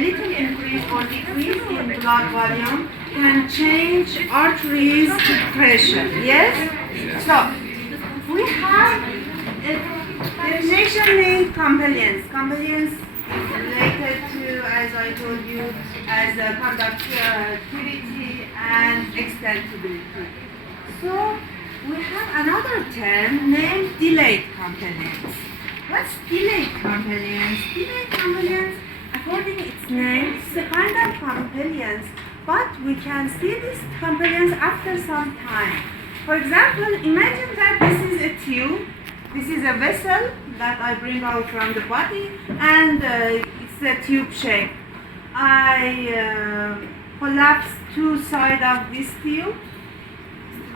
little increase or decrease in blood volume can change arteries pressure. Yes? So, we have a definition named compliance. Compliance is related to, as I told you, as conductivity and extendability. So, we have another term named delayed compliance. What's delayed compliance? Delayed compliance, according to its name, is a kind of compliance, but we can see this compliance after some time. For example, imagine that this is a tube, this is a vessel that I bring out from the body, and it's a tube shape. I collapse two sides of this tube.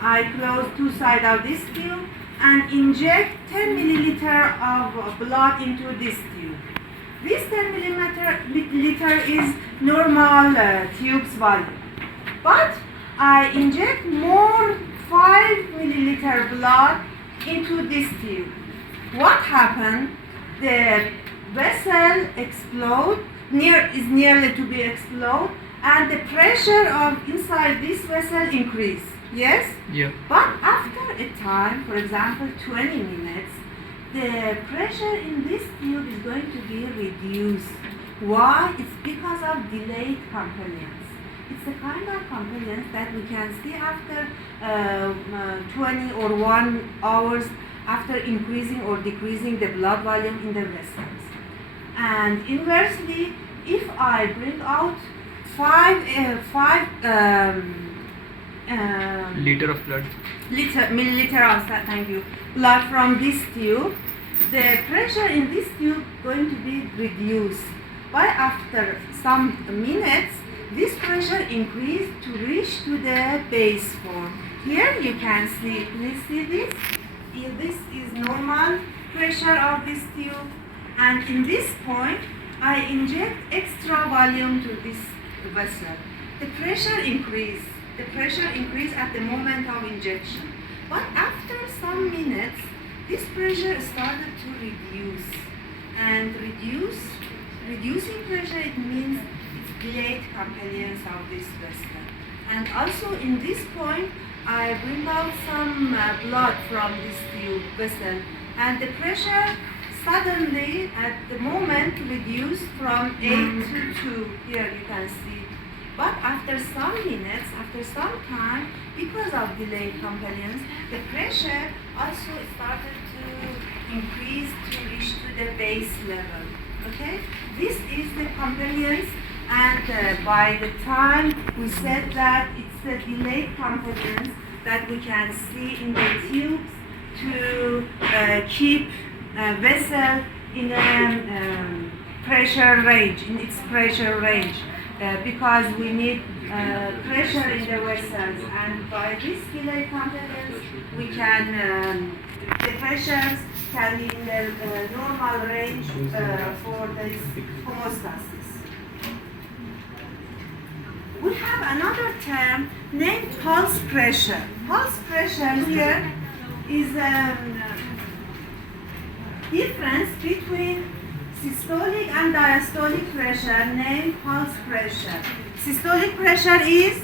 I close two sides of this tube and inject 10 milliliter of blood into this tube. This 10 milliliter is normal tube's volume. But I inject more 5 milliliter blood into this tube. What happened? The vessel is nearly to be explode, and the pressure of inside this vessel increase. Yes? Yeah. But after a time, for example 20 minutes, the pressure in this tube is going to be reduced. Why? It's because of delayed compliance. It's a kind of compliance that we can see after 20 or 1 hours after increasing or decreasing the blood volume in the vessels. And inversely, if I bring out 5 liter of blood. milliliter of thank you, blood from this tube, the pressure in this tube going to be reduced. But after some minutes, this pressure increase to reach to the base form. Here you can see, please see this. This is normal pressure of this tube, and in this point, I inject extra volume to this vessel. The pressure increase. The pressure increase at the moment of injection. But after some minutes, this pressure started to reduce. And reducing pressure, it means it's delayed compliance of this vessel. And also in this point, I bring out some blood from this tube vessel. And the pressure suddenly, at the moment, reduced from 8 to 2. Here you can see. But after some minutes, after some time, because of delayed compliance, the pressure also started to increase to reach to the base level. Okay? This is the compliance, and by the time we said that it's a delayed compliance that we can see in the tubes to keep a vessel in a pressure range, in its pressure range. Because we need pressure in the vessels, and by this delayed compliance we can the pressures can be in the normal range for this homeostasis. We have another term named pulse pressure. Pulse pressure here is a difference between systolic and diastolic pressure named pulse pressure. Systolic pressure is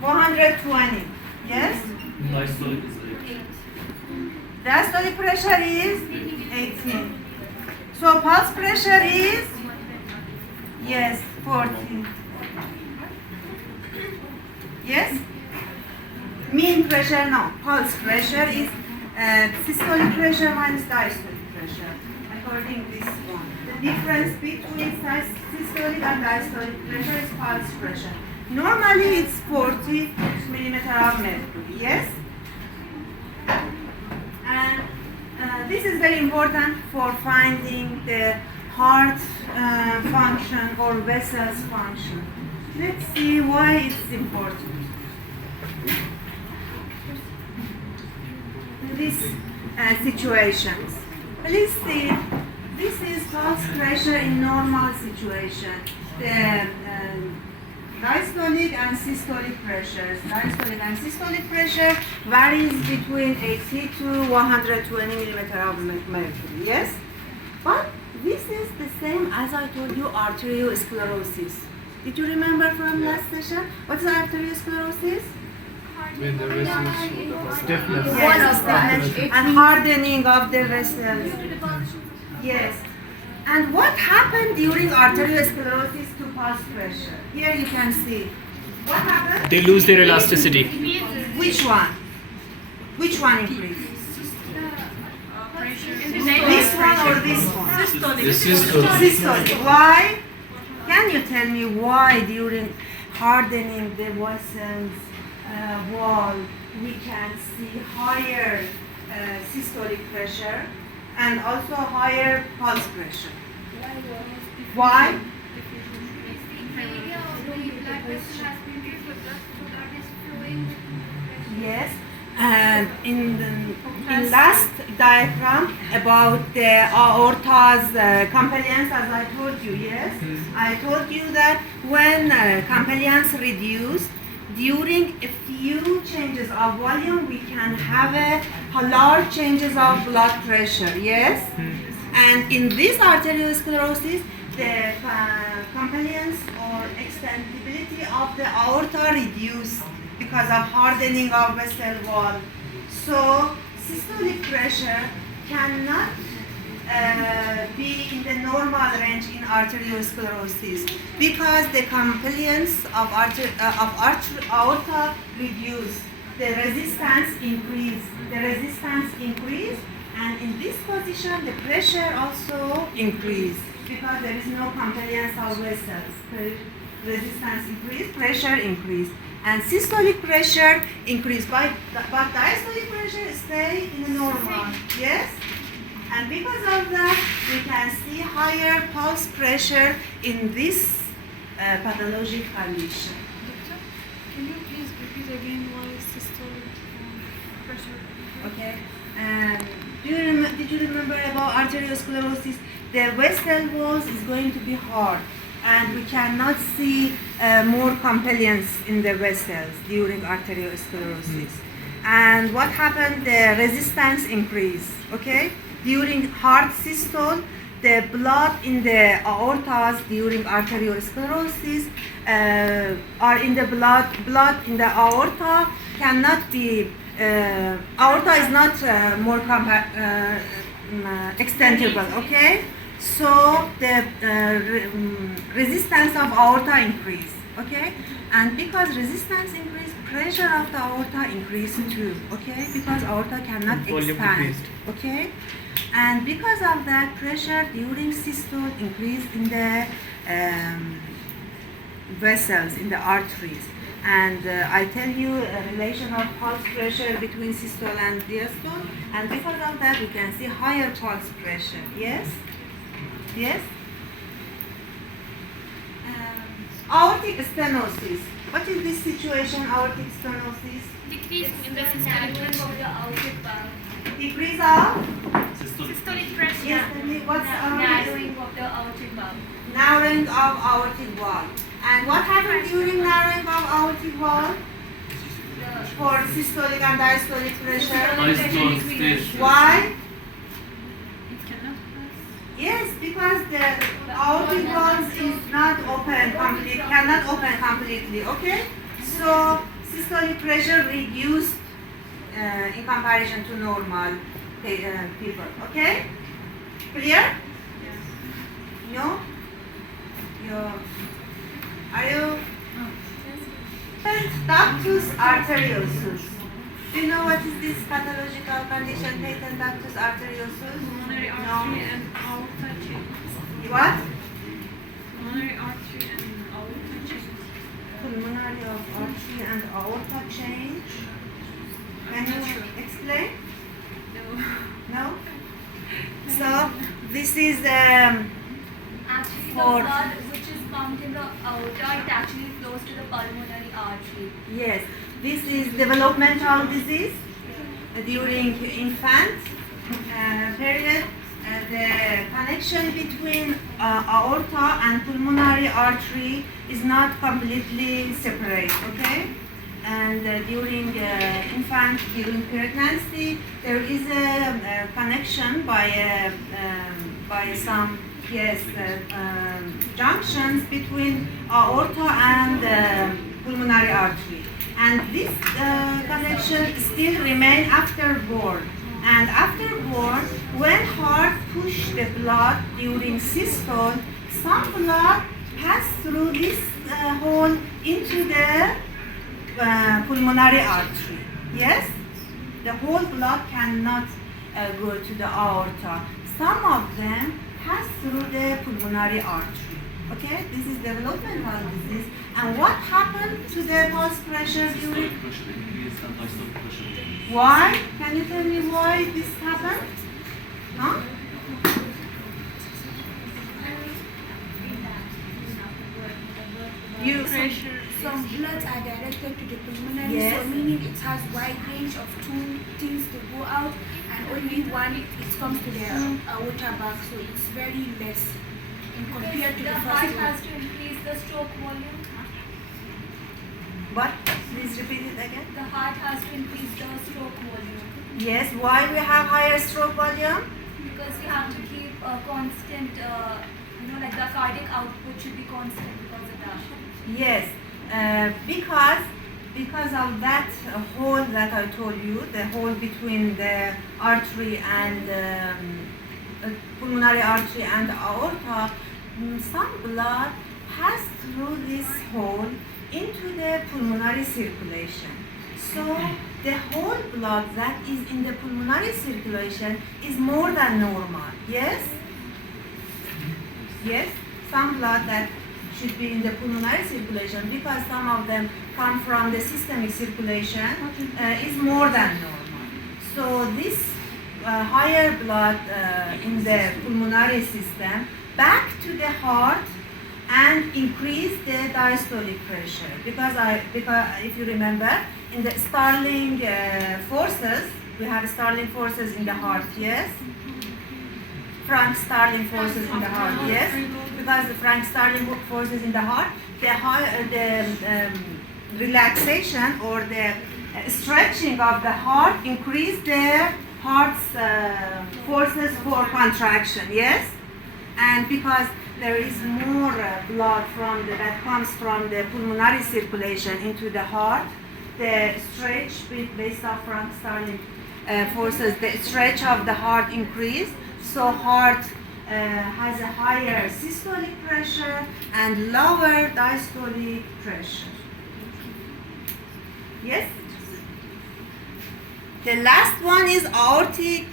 120. Yes? Diastolic is 8. Diastolic pressure is 18. So pulse pressure is, yes, 40. Yes? Mean pressure, no. Pulse pressure is systolic pressure minus diastolic pressure, according to this one. The difference between systolic and diastolic pressure is pulse pressure. Normally it's 40 millimeter of mercury, yes? And this is very important for finding the heart function or vessels function. Let's see why it's important. These situations. Please see, this is pulse pressure in normal situation. The diastolic and systolic pressures. Diastolic and systolic pressure varies between 80 to 120 millimeter of mercury. Yes? But this is the same as I told you, arteriosclerosis. Did you remember from last session? What is arteriosclerosis? When the vessels stiffness. Yes, stiffness and hardening of the vessels. Yes. And what happened during arteriosclerosis to pulse pressure? Here you can see. What happened? They lose their elasticity. Which one? Which one increased? This one or this one? This is good. Systolic. Why? Can you tell me why during hardening the vessels wall we can see higher systolic pressure and also higher pulse pressure? Why? Yes. And in last diagram about the aorta's compliance, as I told you, yes, I told you that when compliance reduced, during a few changes of volume, we can have a large changes of blood pressure, yes? And in this arteriosclerosis, the compliance or extensibility of the aorta reduced because of hardening of vessel wall. So systolic pressure cannot be in the normal range in arteriosclerosis because the compliance of aorta reduce, the resistance increase. The resistance increase, and in this position the pressure also increase because there is no compliance of vessels. Resistance increase, pressure increase, and systolic pressure increase, but diastolic pressure stay in the normal. Yes. And because of that, we can see higher pulse pressure in this pathologic condition. Doctor, can you please repeat again why systolic pressure? Okay. And did you remember about arteriosclerosis? The vessel walls is going to be hard, and we cannot see more compliance in the vessels during arteriosclerosis. And what happened? The resistance increase. Okay. During heart systole, the blood in the aortas during arteriosclerosis are in the blood in the aorta cannot be, aorta is not more extendable, okay? So the resistance of aorta increase, okay? And because resistance increase, pressure of the aorta increase too, okay? Because aorta cannot Volume expand, decreased. okay? And because of that, pressure during systole increase in the vessels, in the arteries. And I tell you a relation of pulse pressure between systole and diastole, and because of that, we can see higher pulse pressure. Yes? Yes? Aortic stenosis. What is this situation, aortic stenosis? Decrease in the systolic pressure of the aortic valve. Decrease of? Systolic pressure. Yes, tell me what's Narrowing of the aortic valve. narrowing of aortic wall. And what happened during narrowing of aortic wall? For systolic and diastolic pressure? Why? It cannot Yes, because the aortic walls is not open completely, cannot open completely, okay? So systolic pressure reduced in comparison to normal people, okay? Clear? No? Are you? Ductus arteriosus. Do you know what is this pathological condition, patent ductus arteriosus? pulmonary artery and aorta change. What? Pulmonary artery and aorta change. Pulmonary of artery and aorta change. Can I'm not you sure. explain? No. No? So this is Actually, the For- blood which is pumped in the aorta, it actually flows to the pulmonary artery. yes. This is developmental disease during infant period. The connection between aorta and pulmonary artery is not completely separate, okay? And during infant, during pregnancy, there is a connection by some yes, junctions between aorta and pulmonary artery. And this connection still remain afterward. And afterward, when heart push the blood during systole, some blood pass through this hole into the pulmonary artery. Yes? The whole blood cannot go to the aorta. Some of them pass through the pulmonary artery. Okay? This is developmental disease. And what happened to the pulse pressure during? Why? Can you tell me why this happened? Huh? Pressure. Some bloods are directed to the pulmonary, Yes. so meaning it has wide range of two things to go out, and only one it comes to the aorta bag, so it's very less in compared to The the heart first has one. to increase the stroke volume. What? Please repeat it again. The heart has to increase the stroke volume Yes, why we have higher stroke volume? because we have to keep a constant, like the cardiac output should be constant because of that. Yes, because of that hole that I told you, the hole between the artery and pulmonary artery and aorta, some blood pass through this hole into the pulmonary circulation. So the whole blood that is in the pulmonary circulation is more than normal. Yes? Yes? Some blood that should be in the pulmonary circulation, because some of them come from the systemic circulation, is more than normal. So this higher blood in the pulmonary system back to the heart and increase the diastolic pressure, because if you remember, in the Starling forces, we have Starling forces in the heart, yes? Frank Starling forces in the heart, yes? Because the Frank Starling forces in the heart, the relaxation or the stretching of the heart increase the heart's forces for contraction, yes? And because there is more blood that comes from the pulmonary circulation into the heart, the stretch based on Frank Starling forces, the stretch of the heart increase, so heart has a higher systolic pressure and lower diastolic pressure. Yes? The last one is aortic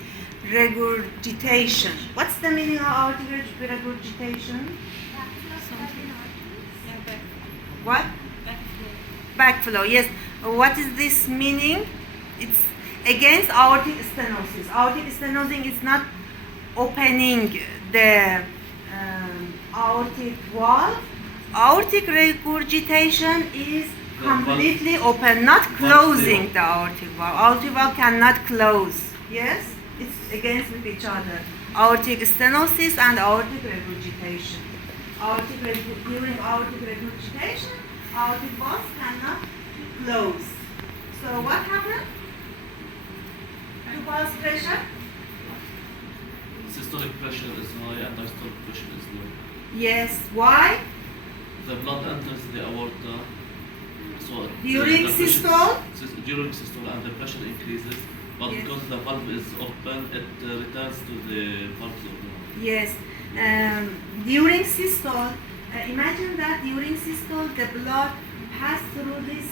regurgitation. What's the meaning of aortic regurgitation? What? Backflow, yes. What is this meaning? It's against aortic stenosis. Aortic stenosis is not opening the aortic valve. Aortic regurgitation is completely open, not closing the aortic valve. Aortic valve cannot close. Yes? It's against with each other. Aortic stenosis and aortic regurgitation. During aortic regurgitation, aortic valves cannot close. So what happened to pulse pressure? Systolic pressure is high and diastolic pressure is low. Yes. Why? The blood enters the aorta. So During the pressure- systole? During systole and the pressure increases, but Yes. because the valve is open, it returns to the valves of the heart. Yes. During systole, imagine that during systole the blood passes through this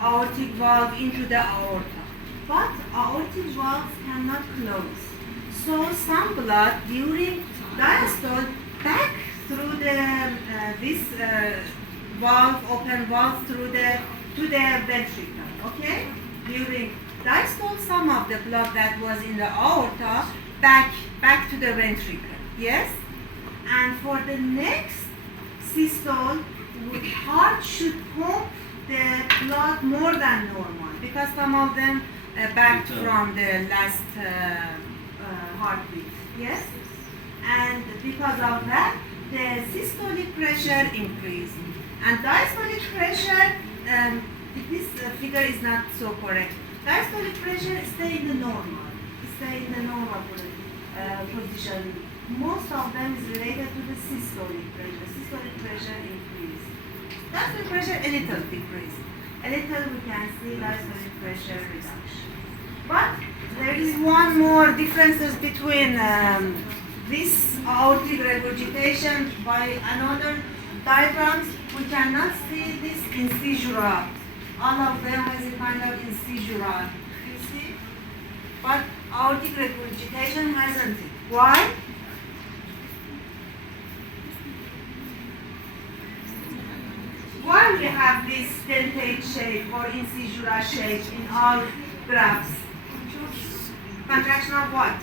aortic valve into the aorta. But aortic valves cannot close. So some blood during diastole back through this valve, open valve to the ventricle. Okay? During diastole, some of the blood that was in the aorta back to the ventricle. Yes? And for the next systole, heart should pump the blood more than normal, because some of them backed from the last heartbeat. Yes? And because of that, the systolic pressure increased. And diastolic pressure, this figure is not so correct. Diastolic pressure stay in the normal. Stay in the normal position most of them is related to the systolic pressure. Systolic pressure increase. Diastolic pressure a little decrease. A little we can see diastolic pressure reduction. But there is one more differences between this aortic regurgitation by another diagrams. We cannot see this incisura. All of them has a kind of incisura. You see? But aortic regurgitation hasn't it. Why? Why we have this dentate shape or incisura shape in all graphs? Contraction of what?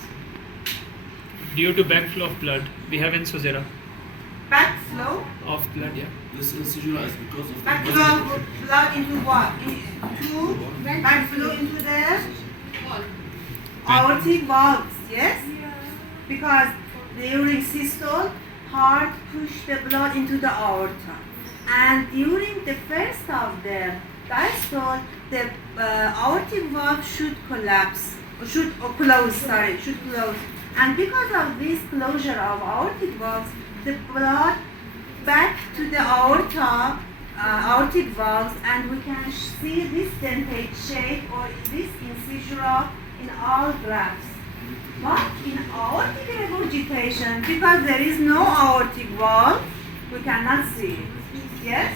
Due to backflow of blood, we have incisura Backflow? of blood. Yeah. This incisura is because of the Backflow of blood into what? Into backflow into the aortic valves, yes? Because during systole, heart push the blood into the aorta. And during the first of the diastole, the aortic valve should collapse, or should close. And because of this closure of aortic valves, the blood back to the aorta, aortic valves, and we can see this dentate shape or this incisura in all graphs. But in aortic regurgitation, because there is no aortic valve, we cannot see it. Yes?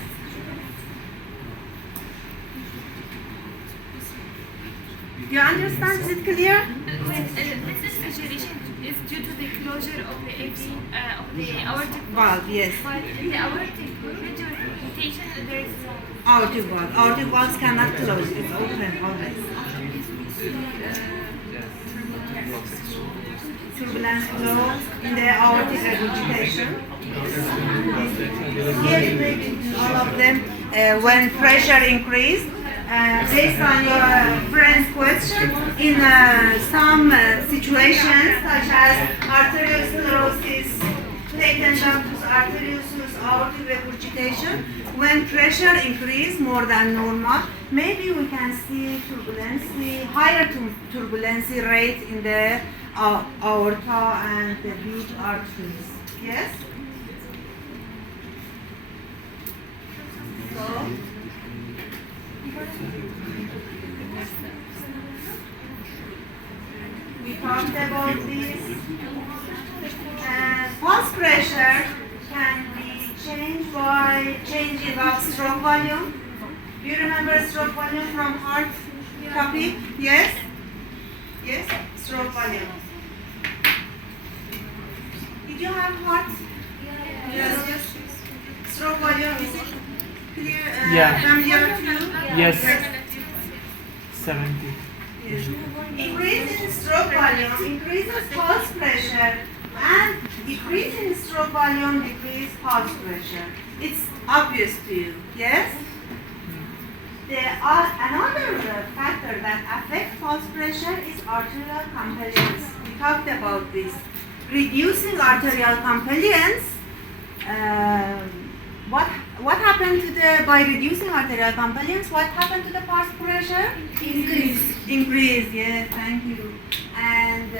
Do you understand? Is it clear? This exaggeration is due to the closure of the aortic Valve, yes. But in the aortic regurgitation, there is Aortic valve. Aortic valves cannot close. It's open always. Turbulence flow in the aortic regurgitation. Yes, maybe all of them. When pressure increase, based on your friend's question, in some situations such as arteriosclerosis, latent ductus arteriosus, aortic regurgitation, when pressure increase more than normal, maybe we can see turbulency, higher turbulency rate in the aorta and the big arteries. Yes? So, we talked about this. Pulse pressure can be changed by changing of stroke volume. Do you remember stroke volume from heart topic? Yes? Yes? Stroke volume. Did you have heart? Yes. Stroke volume, is it clear? Yeah. Familiar to you? Yes. 70. Yes. Increase in stroke volume increases pulse pressure, and decrease in stroke volume decreases pulse pressure. It's obvious to you, yes? Another factor that affects pulse pressure is arterial compliance. We talked about this. Reducing arterial compliance, what happened to by reducing arterial compliance? What happened to the pulse pressure? Increase. Yes, thank you. And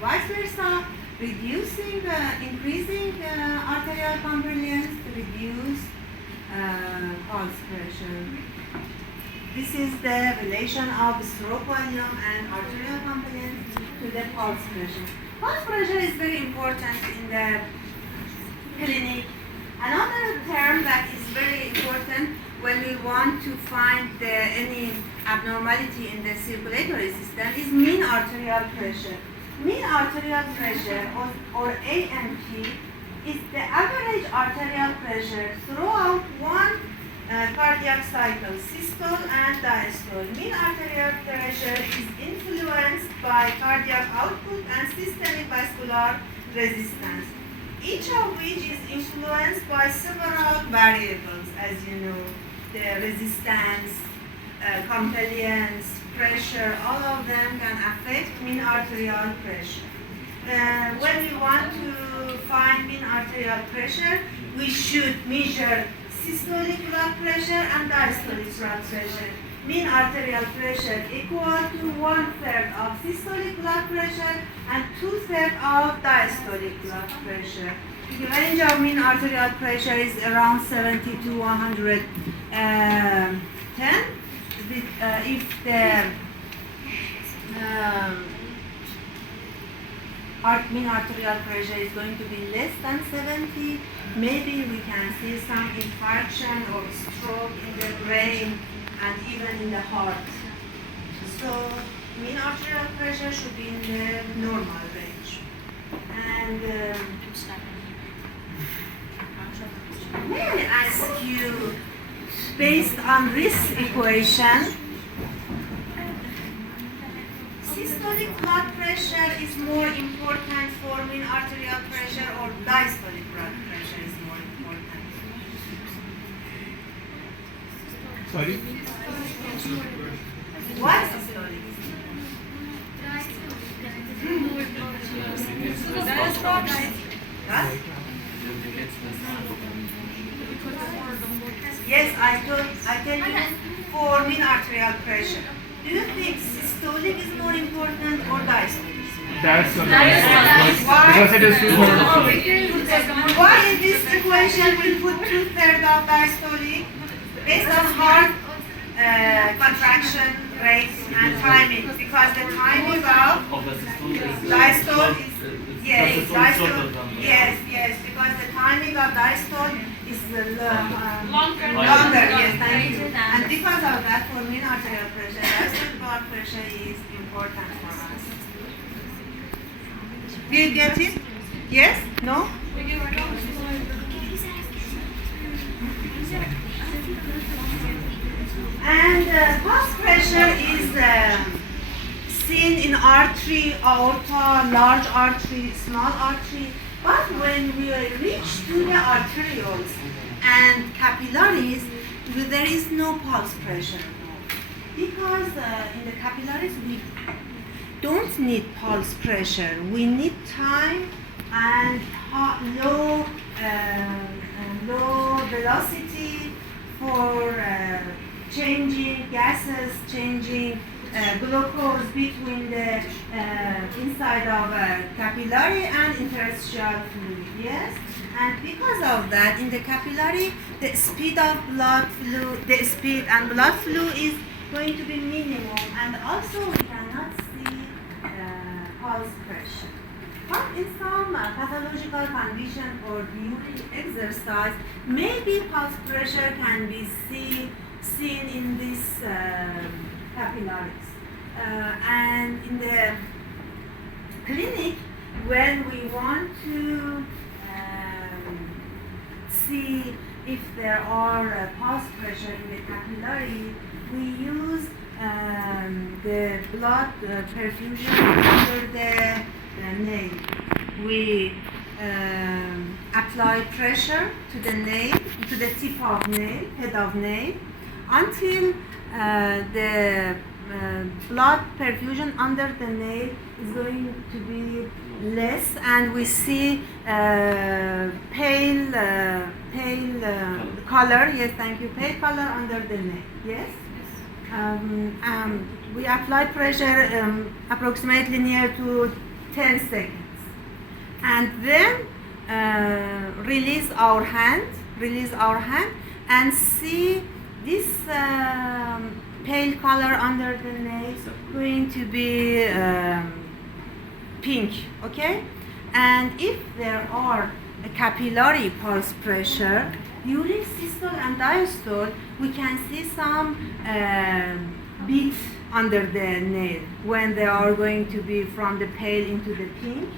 vice versa, increasing arterial compliance reduce pulse pressure. This is the relation of stroke volume and arterial compliance to the pulse pressure. Pulse pressure is very important in the clinic. Another term that is very important when we want to find any abnormality in the circulatory system is mean arterial pressure. Mean arterial pressure, or AMP, is the average arterial pressure throughout one cardiac cycle, systole and diastole. Mean arterial pressure is influenced by cardiac output and systemic vascular resistance, each of which is influenced by several variables, as you know, the resistance, compliance, pressure, all of them can affect mean arterial pressure. When we want to find mean arterial pressure, we should measure systolic blood pressure and diastolic blood pressure. mean arterial pressure equal to 1/3 of systolic blood pressure and 2/3 of diastolic blood pressure. The range of mean arterial pressure is around 70 to 110. If the mean arterial pressure is going to be less than 70, maybe we can see some infarction or stroke in the brain and even in the heart. So mean arterial pressure should be in the normal range. And may I ask you, based on this equation, systolic blood pressure is more important for mean arterial pressure or diastolic blood pressure is more important? Sorry? Why systolic? Huh? Yes, I tell you for mean arterial pressure. Do you think systolic is more important or diastolic? That's Why? because it is 2/3 of the Why in this equation we put 2/3 of diastolic based on heart contraction rates and timing? Because the timing of diastole is yes, diastole, yes, because the timing of diastole is longer. Yes, thank you. And because of that, for mean arterial pressure, diastolic blood pressure is important for us. Do you get it? Yes? No? And pulse pressure is seen in artery, aorta, large artery, small artery. But when we reach to the arterioles and capillaries, there is no pulse pressure. Because in the capillaries we don't need pulse pressure. We need time and low velocity for changing gases, changing glucose between the inside of capillary and interstitial fluid. Yes, and because of that, in the capillary, the speed of blood flow, the speed and blood flow is going to be minimum, and also we cannot see pulse pressure. But in some pathological condition or during exercise, maybe pulse pressure can be seen in these capillaries. And in the clinic, when we want to see if there are pulse pressure in the capillary, we use the blood perfusion under the nail. We apply pressure to the nail, to the tip of nail, head of nail, until the blood perfusion under the nail is going to be less, and we see pale color. Yes, thank you. Pale color under the nail. Yes. We apply pressure approximately near to 10 seconds, and then release our hand, and see this pale color under the nail going to be pink, okay? And if there are a capillary pulse pressure during systole and diastole, we can see some beats under the nail when they are going to be from the pale into the pink.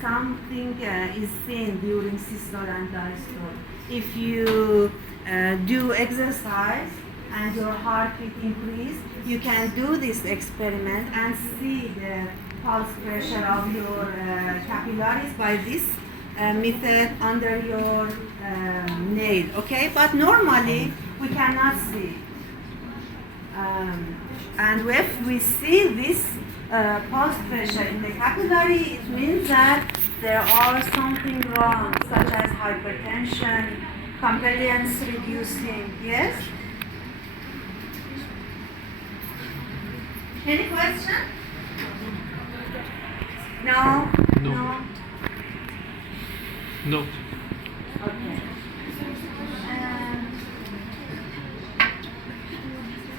Something is seen during systole and diastole. If you do exercise and your heartbeat increase, you can do this experiment and see the pulse pressure of your capillaries by this method under your nail, okay? But normally we cannot see. And if we see this pulse pressure in the capillary, it means that there are something wrong, such as hypertension, compliance reducing, yes? Any question? No? No. No. Okay.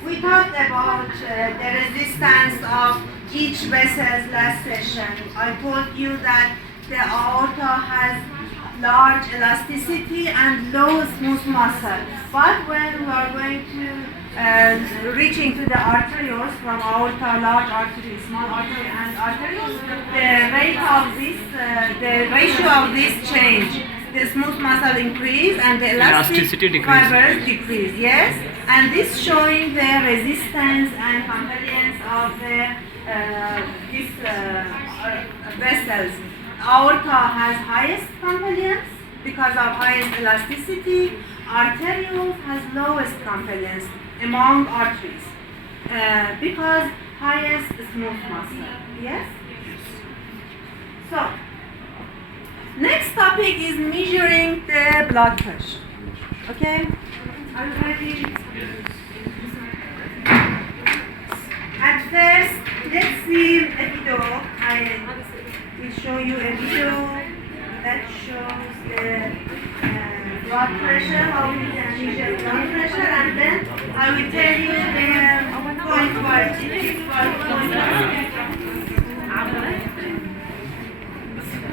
We talked about the resistance of each vessel last session. I told you that the aorta has large elasticity and low smooth muscle. But when we are going to reaching to the arterioles from aorta, large artery, small artery, and arterioles, the ratio of this change. The smooth muscle increase and the Elasticity elastic decrease. fibers decrease. Yes, and this showing the resistance and compliance of the these vessels. Aorta has highest compliance because of highest elasticity. Arterioles has lowest compliance among arteries because highest smooth muscle. Yes. So. Next topic is measuring the blood pressure. Okay? Are you ready? At first, let's see a video. I will show you a video that shows the blood pressure, how we can measure blood pressure, and then I will tell you the point wise.